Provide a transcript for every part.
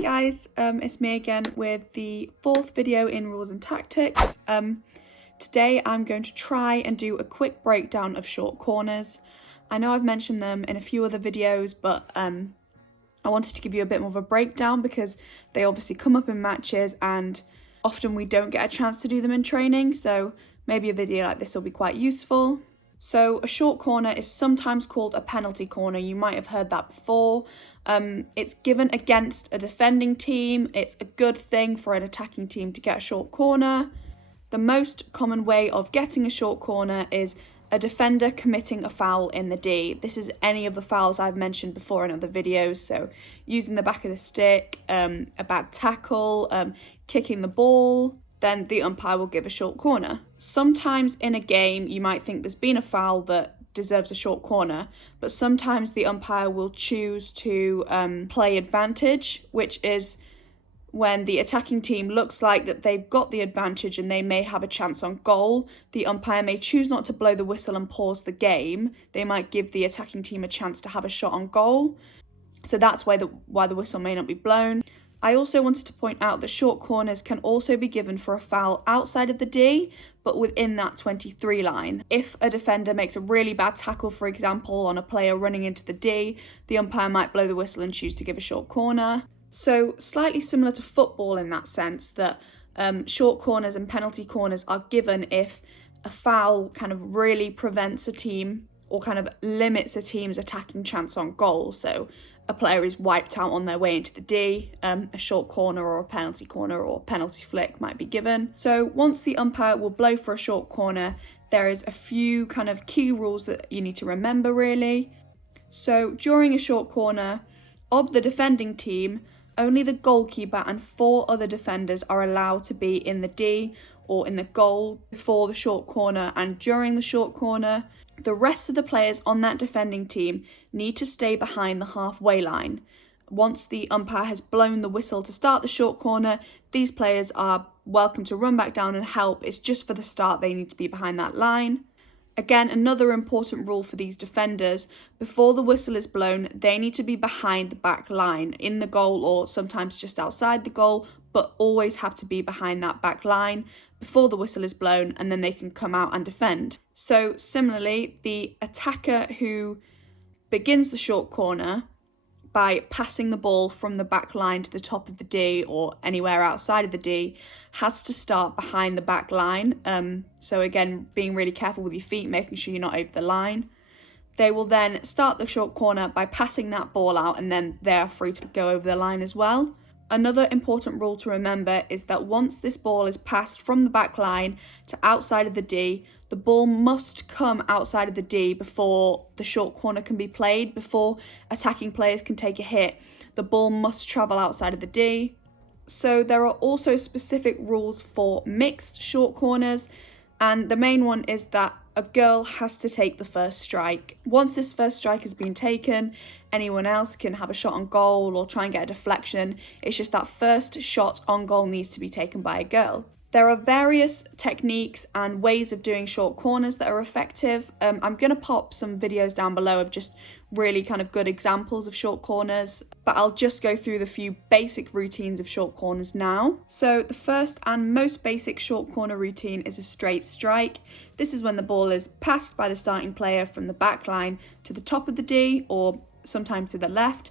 guys, it's me again with the fourth video in Rules and Tactics. Today I'm going to try and do a quick breakdown of short corners. I know I've mentioned them in a few other videos, but I wanted to give you a bit more of a breakdown because they obviously come up in matches and often we don't get a chance to do them in training, so maybe a video like this will be quite useful. So a short corner is sometimes called a penalty corner. You might have heard that before. It's given against a defending team. It's a good thing for an attacking team to get a short corner. The most common way of getting a short corner is a defender committing a foul in the D. This is any of the fouls I've mentioned before in other videos. So using the back of the stick, a bad tackle, kicking the ball, then the umpire will give a short corner. Sometimes in a game, you might think there's been a foul that deserves a short corner, but sometimes the umpire will choose to play advantage, which is when the attacking team looks like that they've got the advantage and they may have a chance on goal. The umpire may choose not to blow the whistle and pause the game. They might give the attacking team a chance to have a shot on goal. So that's why the whistle may not be blown. I also wanted to point out that short corners can also be given for a foul outside of the D, but within that 23 line. If a defender makes a really bad tackle, for example, on a player running into the D, the umpire might blow the whistle and choose to give a short corner. So slightly similar to football in that sense that short corners and penalty corners are given if a foul kind of really prevents a team or kind of limits a team's attacking chance on goal. So a player is wiped out on their way into the D, a short corner or a penalty corner or penalty flick might be given. So once the umpire will blow for a short corner, there is a few kind of key rules that you need to remember really. So during a short corner of the defending team, only the goalkeeper and 4 other defenders are allowed to be in the D or in the goal before the short corner and during the short corner. The rest of the players on that defending team need to stay behind the halfway line. Once the umpire has blown the whistle to start the short corner, these players are welcome to run back down and help. It's just for the start they need to be behind that line. Again, another important rule for these defenders, before the whistle is blown, they need to be behind the back line, in the goal or sometimes just outside the goal, but always have to be behind that back line before the whistle is blown, and then they can come out and defend. So similarly, the attacker who begins the short corner by passing the ball from the back line to the top of the D or anywhere outside of the D has to start behind the back line. So again, being really careful with your feet, making sure you're not over the line. They will then start the short corner by passing that ball out, and then they are free to go over the line as well. Another important rule to remember is that once this ball is passed from the back line to outside of the D, the ball must come outside of the D before the short corner can be played. Before attacking players can take a hit, the ball must travel outside of the D. So there are also specific rules for mixed short corners, and the main one is that a girl has to take the first strike. Once this first strike has been taken, anyone else can have a shot on goal or try and get a deflection. It's just that first shot on goal needs to be taken by a girl. There are various techniques and ways of doing short corners that are effective. I'm going to pop some videos down below of just really kind of good examples of short corners, but I'll just go through the few basic routines of short corners now. So the first and most basic short corner routine is a straight strike. This is when the ball is passed by the starting player from the back line to the top of the D or sometimes to the left,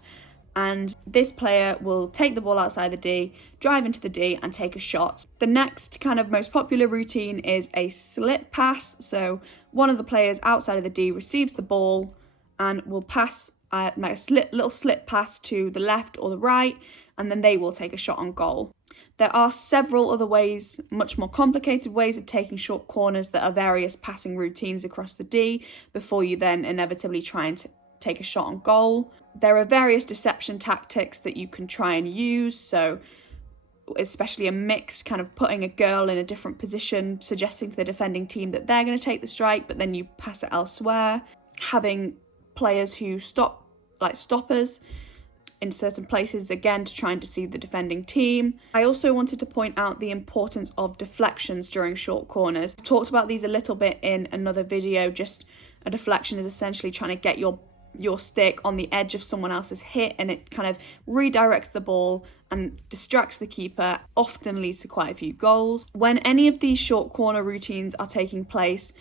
and this player will take the ball outside the D, drive into the D and take a shot. The next kind of most popular routine is a slip pass. So one of the players outside of the D receives the ball and will pass like a little slip pass to the left or the right, and then they will take a shot on goal. There are several other ways, much more complicated ways of taking short corners that are various passing routines across the D before you then inevitably try and take a shot on goal. There are various deception tactics that you can try and use, so especially a mix, kind of putting a girl in a different position, suggesting to the defending team that they're going to take the strike, but then you pass it elsewhere. Having players who stop, like stoppers, in certain places, again, to try and deceive the defending team. I also wanted to point out the importance of deflections during short corners. I've talked about these a little bit in another video. Just a deflection is essentially trying to get your your stick on the edge of someone else's hit, and it kind of redirects the ball and distracts the keeper, often leads to quite a few goals. When any of these short corner routines are taking place,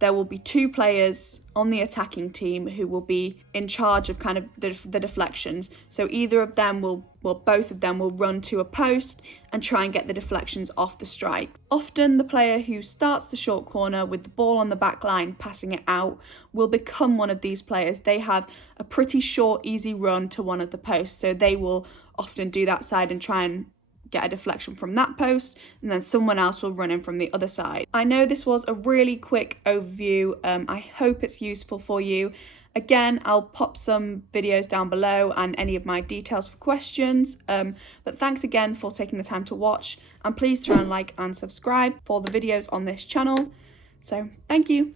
there will be 2 players on the attacking team who will be in charge of kind of the deflections. So either of them both of them will run to a post and try and get the deflections off the strike. Often the player who starts the short corner with the ball on the back line, passing it out, will become one of these players. They have a pretty short, easy run to one of the posts, so they will often do that side and try and get a deflection from that post, and then someone else will run in from the other side. I know this was a really quick overview. I hope it's useful for you. Again, I'll pop some videos down below and any of my details for questions. But thanks again for taking the time to watch, and please try and like and subscribe for the videos on this channel. So thank you.